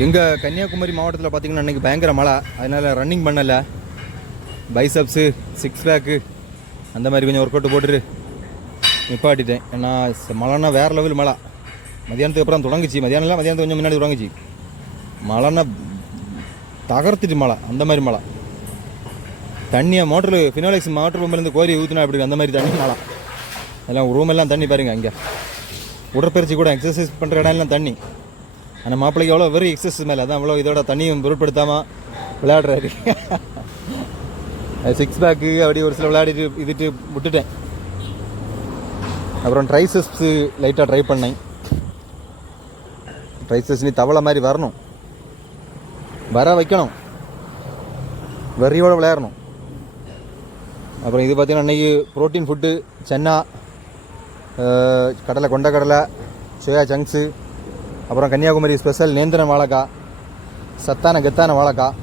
எங்கள் கன்னியாகுமரி மாவட்டத்தில் பார்த்திங்கன்னா அன்றைக்கி பயங்கர மழை, அதனால் ரன்னிங் பண்ணலை. பைசப்ஸு, சிக்ஸ் பேக்கு அந்த மாதிரி கொஞ்சம் ஒர்க் அவுட் போட்டுட்டு நிப்பாட்டிட்டேன். ஏன்னா மழைன்னா வேறு லெவல் மழை. மதியானத்துக்கு அப்புறம் தொடங்குச்சு, மதியானத்துக்கு கொஞ்சம் முன்னாடி தொடங்குச்சு. மழைன்னா தகர்த்துட்டு மழை, அந்த மாதிரி மழை. தண்ணியை ஃபினோலெக்ஸ் மோட்டர் பம்பிலேருந்து கோரி ஊற்றினா அப்படி அந்த மாதிரி தண்ணி மழை. எல்லாம் ரூமெல்லாம் தண்ணி பாருங்கள். அங்கே உடற்பயிற்சி கூட எக்ஸசைஸ் பண்ணுற இடம் எல்லாம் தண்ணி. ஆனால் மாப்பிள்ளைக்கு எவ்வளோ வெறும் எக்ஸசைஸ் மேலே, அதான் அவ்வளோ இதோட தண்ணியும் பொருட்படுத்தாமல் விளையாடுறாரு. சிக்ஸ் பேக்கு அப்படி ஒரு சில விளையாடிட்டு இதுட்டு விட்டுட்டேன். அப்புறம் ட்ரைசெப்ஸு லைட்டாக ட்ரை பண்ணேன். ட்ரைசெப்ஸ் நீ தவளை மாதிரி வரணும், வர வைக்கணும், வெறியோடு விளையாடணும். அப்புறம் இது பார்த்திங்கன்னா அன்றைக்கி ப்ரோட்டீன் ஃபுட்டு சென்னா, கடலை, கொண்டக்கடலை, சோயா சங்க்ஸு, அப்புறம் கன்னியாகுமரி ஸ்பெஷல் நேந்திரன் வாழைக்காய், சத்தான கெத்தான வாழைக்காய்,